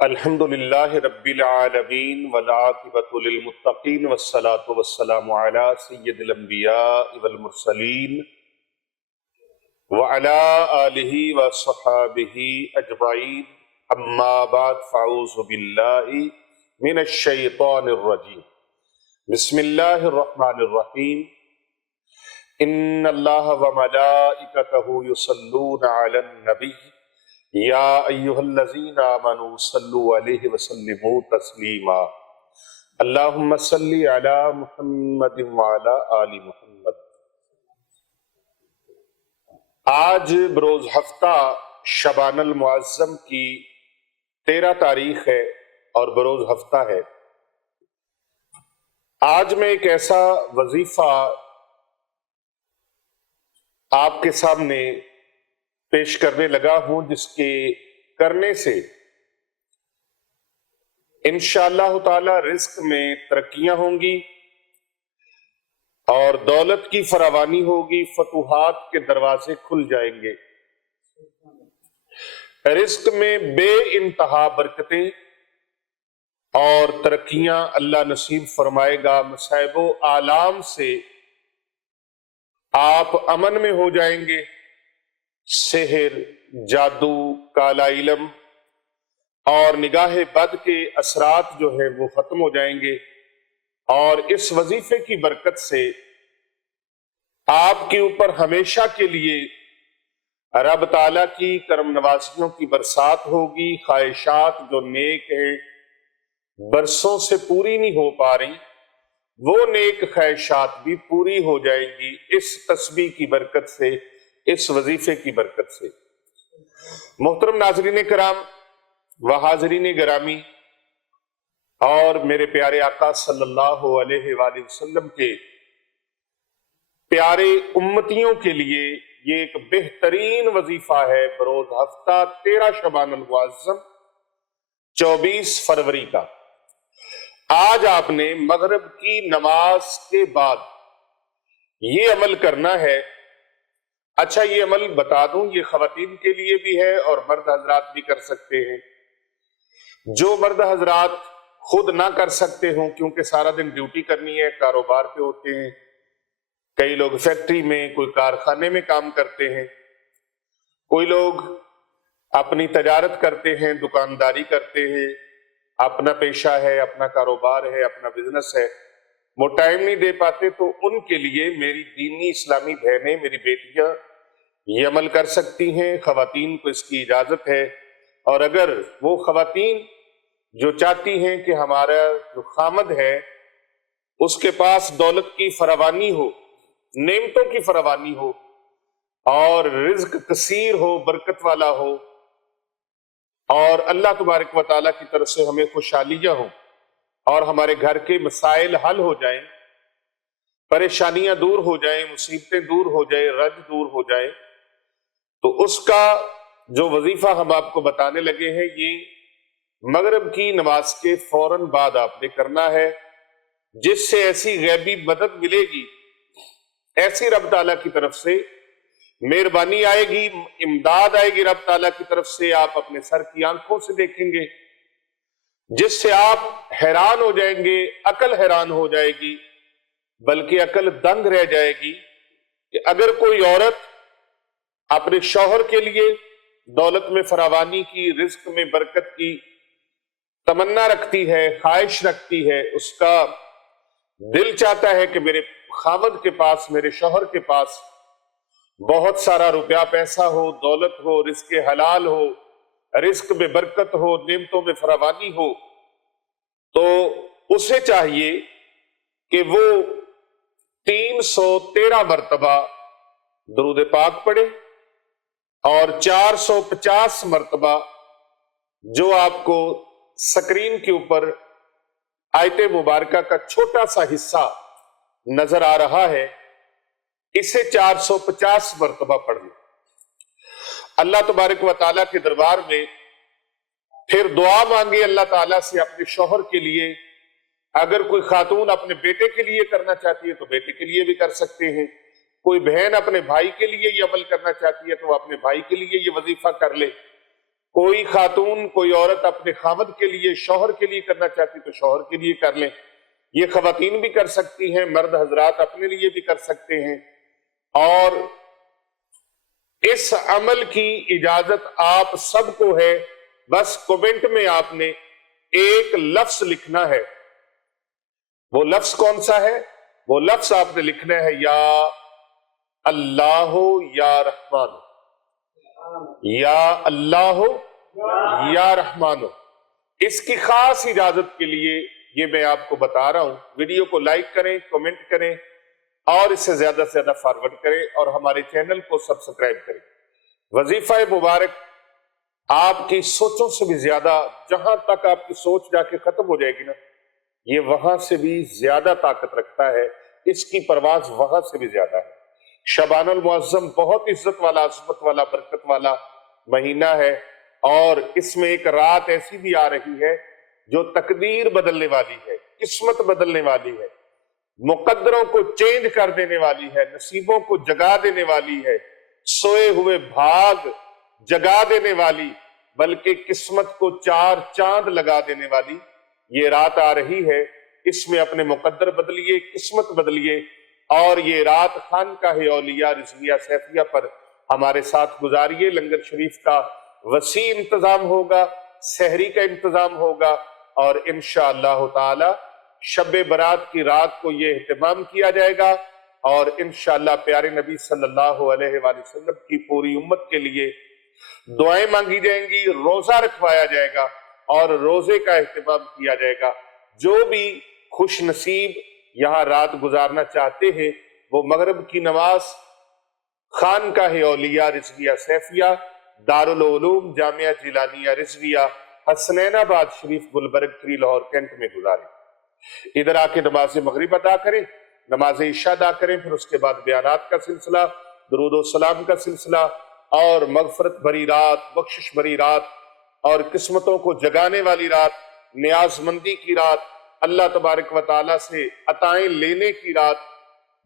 الحمد للہ رب العالمین والعاقبۃ للمتقین والصلاة والسلام علی سید الانبیاء والمرسلین وعلی آلہ وصحابہ اجمعین اما بعد فاعوذ باللہ من الشیطان الرجیم بسم اللہ الرحمن الرحیم ان اللہ وملائکتہ یصلون علی النبی یا ایہا الذین آمنوا صلوا علیہ وسلموا تسلیما اللہم صلی علی محمد وعلی آل محمد۔ آج بروز ہفتہ شبان المعظم کی 13 تاریخ ہے اور بروز ہفتہ ہے۔ آج میں ایک ایسا وظیفہ آپ کے سامنے پیش کرنے لگا ہوں جس کے کرنے سے انشاءاللہ تعالی رزق میں ترقیاں ہوں گی اور دولت کی فراوانی ہوگی، فتوحات کے دروازے کھل جائیں گے، رزق میں بے انتہا برکتیں اور ترقیاں اللہ نصیب فرمائے گا۔ مصائب و آلام سے آپ امن میں ہو جائیں گے، سحر، جادو، کالا علم اور نگاہ بد کے اثرات جو ہے وہ ختم ہو جائیں گے، اور اس وظیفے کی برکت سے آپ کے اوپر ہمیشہ کے لیے رب تعالیٰ کی کرم نوازیوں کی برسات ہوگی۔ خواہشات جو نیک ہیں برسوں سے پوری نہیں ہو پا رہی، وہ نیک خواہشات بھی پوری ہو جائیں گی اس تسبیح کی برکت سے، اس وظیفے کی برکت سے۔ محترم ناظرین کرام و حاضرین گرامی، اور میرے پیارے آقا صلی اللہ علیہ وآلہ وسلم کے پیارے امتیوں کے لیے یہ ایک بہترین وظیفہ ہے۔ بروز ہفتہ 13 شبان المعظم 24 فروری کا، آج آپ نے مغرب کی نماز کے بعد یہ عمل کرنا ہے۔ اچھا، یہ عمل بتا دوں، یہ خواتین کے لیے بھی ہے اور مرد حضرات بھی کر سکتے ہیں۔ جو مرد حضرات خود نہ کر سکتے ہوں کیونکہ سارا دن ڈیوٹی کرنی ہے، کاروبار پہ ہوتے ہیں، کئی لوگ فیکٹری میں، کوئی کارخانے میں کام کرتے ہیں، کوئی لوگ اپنی تجارت کرتے ہیں، دکانداری کرتے ہیں، اپنا پیشہ ہے، اپنا کاروبار ہے، اپنا بزنس ہے، وہ ٹائم نہیں دے پاتے، تو ان کے لیے میری دینی اسلامی بہنیں، میری بیٹیاں یہ عمل کر سکتی ہیں۔ خواتین کو اس کی اجازت ہے، اور اگر وہ خواتین جو چاہتی ہیں کہ ہمارا جو خامد ہے اس کے پاس دولت کی فراوانی ہو، نعمتوں کی فراوانی ہو، اور رزق کثیر ہو، برکت والا ہو، اور اللہ تبارک و تعالیٰ کی طرف سے ہمیں خوشحالیاں ہوں اور ہمارے گھر کے مسائل حل ہو جائیں، پریشانیاں دور ہو جائیں، مصیبتیں دور ہو جائیں، رنج دور ہو جائے، تو اس کا جو وظیفہ ہم آپ کو بتانے لگے ہیں یہ مغرب کی نماز کے فوراً بعد آپ نے کرنا ہے، جس سے ایسی غیبی مدد ملے گی، ایسی رب تعالیٰ کی طرف سے مہربانی آئے گی، امداد آئے گی رب تعالیٰ کی طرف سے، آپ اپنے سر کی آنکھوں سے دیکھیں گے، جس سے آپ حیران ہو جائیں گے، عقل حیران ہو جائے گی، بلکہ عقل دنگ رہ جائے گی کہ اگر کوئی عورت اپنے شوہر کے لیے دولت میں فراوانی کی، رزق میں برکت کی تمنا رکھتی ہے، خواہش رکھتی ہے، اس کا دل چاہتا ہے کہ میرے خاوند کے پاس، میرے شوہر کے پاس بہت سارا روپیہ پیسہ ہو، دولت ہو، رزق حلال ہو، رزق میں برکت ہو، نعمتوں میں فراوانی ہو، تو اسے چاہیے کہ وہ 313 مرتبہ درود پاک پڑھے اور 450 مرتبہ جو آپ کو سکرین کے اوپر آیت مبارکہ کا چھوٹا سا حصہ نظر آ رہا ہے، اسے 450 مرتبہ پڑھ لیں۔ اللہ تبارک و تعالیٰ کے دربار میں پھر دعا مانگے اللہ تعالیٰ سے اپنے شوہر کے لیے۔ اگر کوئی خاتون اپنے بیٹے کے لیے کرنا چاہتی ہے تو بیٹے کے لیے بھی کر سکتے ہیں، کوئی بہن اپنے بھائی کے لیے یہ عمل کرنا چاہتی ہے تو وہ اپنے بھائی کے لیے یہ وظیفہ کر لے۔ کوئی خاتون کوئی عورت اپنے خاوند کے لیے شوہر کے لیے کرنا چاہتی تو شوہر کے لیے کر لیں، یہ خواتین بھی کر سکتی ہیں، مرد حضرات اپنے لیے بھی کر سکتے ہیں۔ اور اس عمل کی اجازت آپ سب کو ہے، بس کومنٹ میں آپ نے ایک لفظ لکھنا ہے۔ وہ لفظ کون سا ہے؟ وہ لفظ آپ نے لکھنا ہے یا اللہ یا رحمان، یا اللہ یا رحمان۔ اس کی خاص اجازت کے لیے یہ میں آپ کو بتا رہا ہوں، ویڈیو کو لائک کریں، کمنٹ کریں اور اس سے زیادہ فارورڈ کریں اور ہمارے چینل کو سبسکرائب کریں۔ وظیفہ مبارک آپ کی سوچوں سے بھی زیادہ، جہاں تک آپ کی سوچ جا کے ختم ہو جائے گی نا، یہ وہاں سے بھی زیادہ طاقت رکھتا ہے، اس کی پرواز وہاں سے بھی زیادہ ہے۔ شعبان المعظم بہت عزت والا، عظمت والا، برکت والا مہینہ ہے، اور اس میں ایک رات ایسی بھی آ رہی ہے جو تقدیر بدلنے والی ہے، قسمت بدلنے والی ہے، مقدروں کو چینج کر دینے والی ہے، نصیبوں کو جگا دینے والی ہے، سوئے ہوئے بھاگ جگا دینے والی، بلکہ قسمت کو چار چاند لگا دینے والی یہ رات آ رہی ہے۔ اس میں اپنے مقدر بدلیے، قسمت بدلیے، اور یہ رات خانقاہ اولیاء رضویہ سیفیہ پر ہمارے ساتھ گزاریے۔ لنگر شریف کا وسیع انتظام ہوگا، سحری کا انتظام ہوگا، اور انشاءاللہ تعالی شب برات کی رات کو یہ اہتمام کیا جائے گا، اور انشاءاللہ پیارے نبی صلی اللہ علیہ وآلہ وسلم کی پوری امت کے لیے دعائیں مانگی جائیں گی، روزہ رکھوایا جائے گا اور روزے کا اہتمام کیا جائے گا۔ جو بھی خوش نصیب یہاں رات گزارنا چاہتے ہیں وہ مغرب کی نماز خانقاہ اولیاء رضویہ سیفیہ، دارالعلوم جامعہ جیلانیہ رضویہ، حسنین آباد شریف گلبرگ 3 لاہور کینٹ میں گزاریں۔ ادھر آ کے نماز مغرب ادا کریں، نماز عشاء ادا کریں، پھر اس کے بعد بیانات کا سلسلہ، درود و سلام کا سلسلہ، اور مغفرت بھری رات، بخشش بھری رات، اور قسمتوں کو جگانے والی رات، نیاز مندی کی رات، اللہ تبارک و تعالیٰ سے عطائیں لینے کی رات۔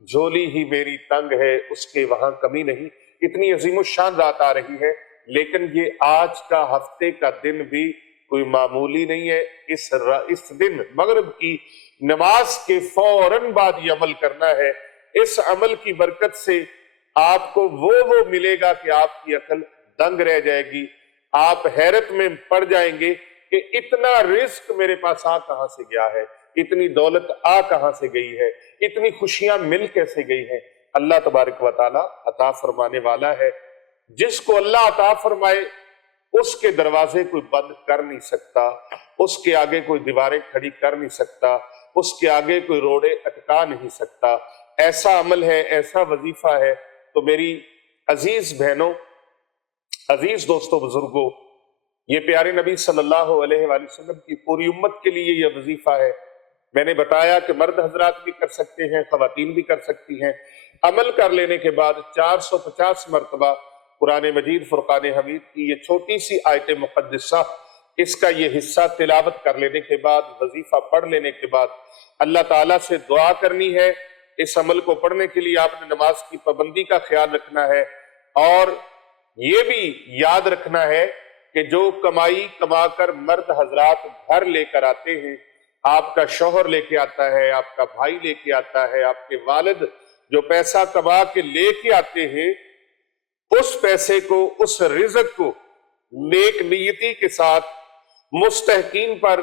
جھولی ہی میری تنگ ہے، اس کے وہاں کمی نہیں، اتنی عظیم الشان رات آ رہی ہے، لیکن یہ آج کا ہفتے کا دن بھی کوئی معمولی نہیں ہے۔ اس دن مغرب کی نماز کے فوراً بعد یہ عمل کرنا ہے۔ اس عمل کی برکت سے آپ کو وہ ملے گا کہ آپ کی عقل دنگ رہ جائے گی، آپ حیرت میں پڑ جائیں گے کہ اتنا رزق میرے پاس آ کہاں سے گیا ہے، اتنی دولت آ کہاں سے گئی ہے، اتنی خوشیاں مل کیسے گئی ہیں۔ اللہ تبارک و تعالی عطا فرمانے والا ہے، جس کو اللہ عطا فرمائے اس کے دروازے کوئی بند کر نہیں سکتا، اس کے آگے کوئی دیواریں کھڑی کر نہیں سکتا، اس کے آگے کوئی روڑے اٹکا نہیں سکتا۔ ایسا عمل ہے، ایسا وظیفہ ہے۔ تو میری عزیز بہنوں، عزیز دوستوں، بزرگوں، یہ پیارے نبی صلی اللہ علیہ وآلہ وسلم کی پوری امت کے لیے یہ وظیفہ ہے۔ میں نے بتایا کہ مرد حضرات بھی کر سکتے ہیں، خواتین بھی کر سکتی ہیں۔ عمل کر لینے کے بعد 450 مرتبہ قرآن مجید فرقان حمید کی یہ چھوٹی سی آیت مقدسہ، اس کا یہ حصہ تلاوت کر لینے کے بعد، وظیفہ پڑھ لینے کے بعد اللہ تعالیٰ سے دعا کرنی ہے۔ اس عمل کو پڑھنے کے لیے آپ نے نماز کی پابندی کا خیال رکھنا ہے، اور یہ بھی یاد رکھنا ہے کہ جو کمائی کما کر مرد حضرات گھر لے کر آتے ہیں، آپ کا شوہر لے کے آتا ہے، آپ کا بھائی لے کے آتا ہے، آپ کے والد جو پیسہ کما کے لے کے آتے ہیں، اس پیسے کو، اس رزق کو نیک نیتی کے ساتھ مستحقین پر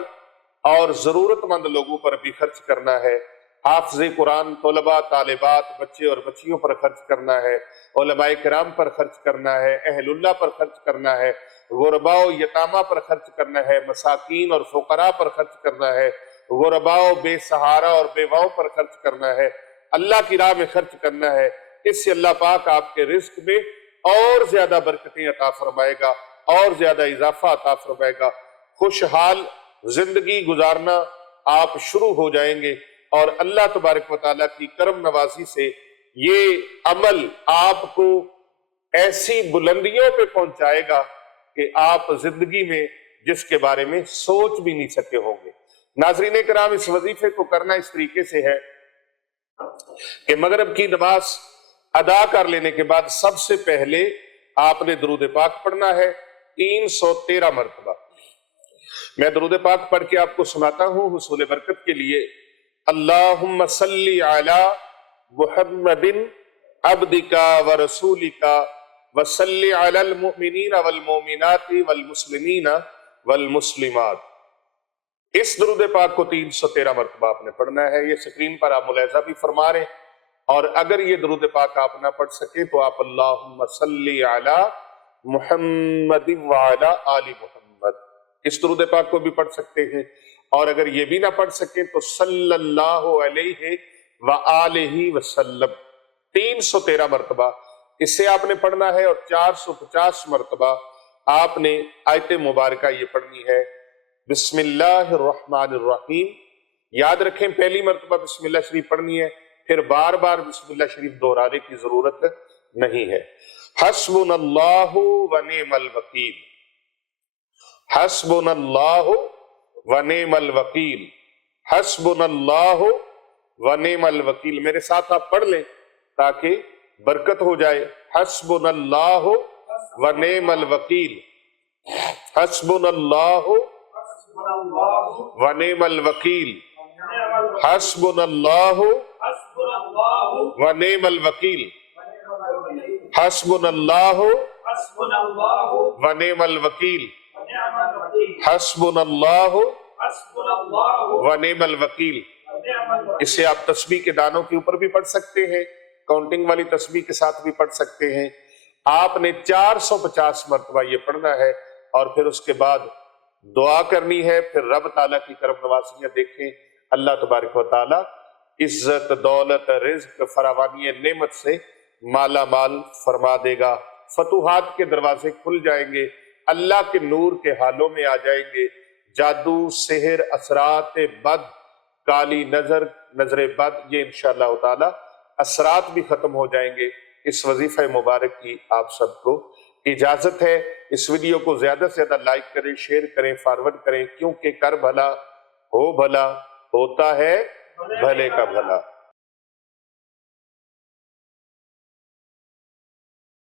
اور ضرورت مند لوگوں پر بھی خرچ کرنا ہے۔ حافظ قرآن، طلباء، طالبات، بچے اور بچیوں پر خرچ کرنا ہے، علماء کرام پر خرچ کرنا ہے، اہل اللہ پر خرچ کرنا ہے، غرباء و یتامہ پر خرچ کرنا ہے، مساکین اور فقراء پر خرچ کرنا ہے، غرباء و بے سہارا اور بیواؤں پر خرچ کرنا ہے، اللہ کی راہ میں خرچ کرنا ہے۔ اس سے اللہ پاک آپ کے رزق میں اور زیادہ برکتیں عطا فرمائے گا، اور زیادہ اضافہ عطا فرمائے گا۔ خوشحال زندگی گزارنا آپ شروع ہو جائیں گے، اور اللہ تبارک و تعالیٰ کی کرم نوازی سے یہ عمل آپ کو ایسی بلندیوں پہ پہنچائے گا کہ آپ زندگی میں جس کے بارے میں سوچ بھی نہیں سکے ہوں گے۔ ناظرین کرام، اس وظیفے کو کرنا اس طریقے سے ہے کہ مغرب کی نماز ادا کر لینے کے بعد سب سے پہلے آپ نے درود پاک پڑھنا ہے، 313 مرتبہ۔ میں درود پاک پڑھ کے آپ کو سناتا ہوں حصول برکت کے لیے۔ اللہم صلی علی محمد عبدک ورسولک وصلی علی المؤمنین والمؤمنات والمسلمین والمسلمات۔ اس درود پاک کو 313 مرتبہ آپ نے پڑھنا ہے۔ یہ سکرین پر آپ ملاحظہ بھی فرما رہے ہیں، اور اگر یہ درود پاک آپ نہ پڑھ سکیں تو آپ اللہم صلی علی محمد وعلی آل محمد اس درود پاک کو بھی پڑھ سکتے ہیں، اور اگر یہ بھی نہ پڑھ سکیں تو صلی اللہ علیہ وآلہ وسلم 313 مرتبہ اس سے آپ نے پڑھنا ہے، اور 450 مرتبہ آپ نے آیت مبارکہ یہ پڑھنی ہے بسم اللہ الرحمن الرحیم۔ یاد رکھیں پہلی مرتبہ بسم اللہ شریف پڑھنی ہے، پھر بار بار بسم اللہ شریف دہرانے کی ضرورت نہیں ہے۔ حسبنا اللہ ونعم الوکیل، حسبنا اللہ ونعم الوکیل، حسبنا اللہ ونعم الوکیل۔ میرے ساتھ آپ پڑھ لیں تاکہ برکت ہو جائے۔ حسبنا اللہ ونعم الوکیل، حسبنا اللہ ونعم الوکیل، حسبنا اللہ ونعم الوکیل، حسبنا اللہ ونعم الوکیل، حسبنا اللہ ونعم الوکیل۔ اسے آپ تسبیح کے دانوں کے اوپر بھی پڑھ سکتے ہیں، کاؤنٹنگ والی تسبیح کے ساتھ بھی پڑھ سکتے ہیں۔ آپ نے 450 مرتبہ یہ پڑھنا ہے، اور پھر اس کے بعد دعا کرنی ہے۔ پھر رب تعالیٰ کی کرم نوازیاں دیکھیں، اللہ تبارک و تعالیٰ عزت، دولت، رزق، فراوانی نعمت سے مالا مال فرما دے گا۔ فتوحات کے دروازے کھل جائیں گے، اللہ کے نور کے حالوں میں آ جائیں گے۔ جادو، سحر، اثرات بد، کالی نظر، نظر بد، یہ انشاءاللہ تعالی اثرات بھی ختم ہو جائیں گے۔ اس وظیفہ مبارک کی آپ سب کو اجازت ہے۔ اس ویڈیو کو زیادہ سے زیادہ لائک کریں، شیئر کریں، فارورڈ کریں، کیونکہ کر بھلا ہو بھلا، ہوتا ہے بھلے کا بھلا۔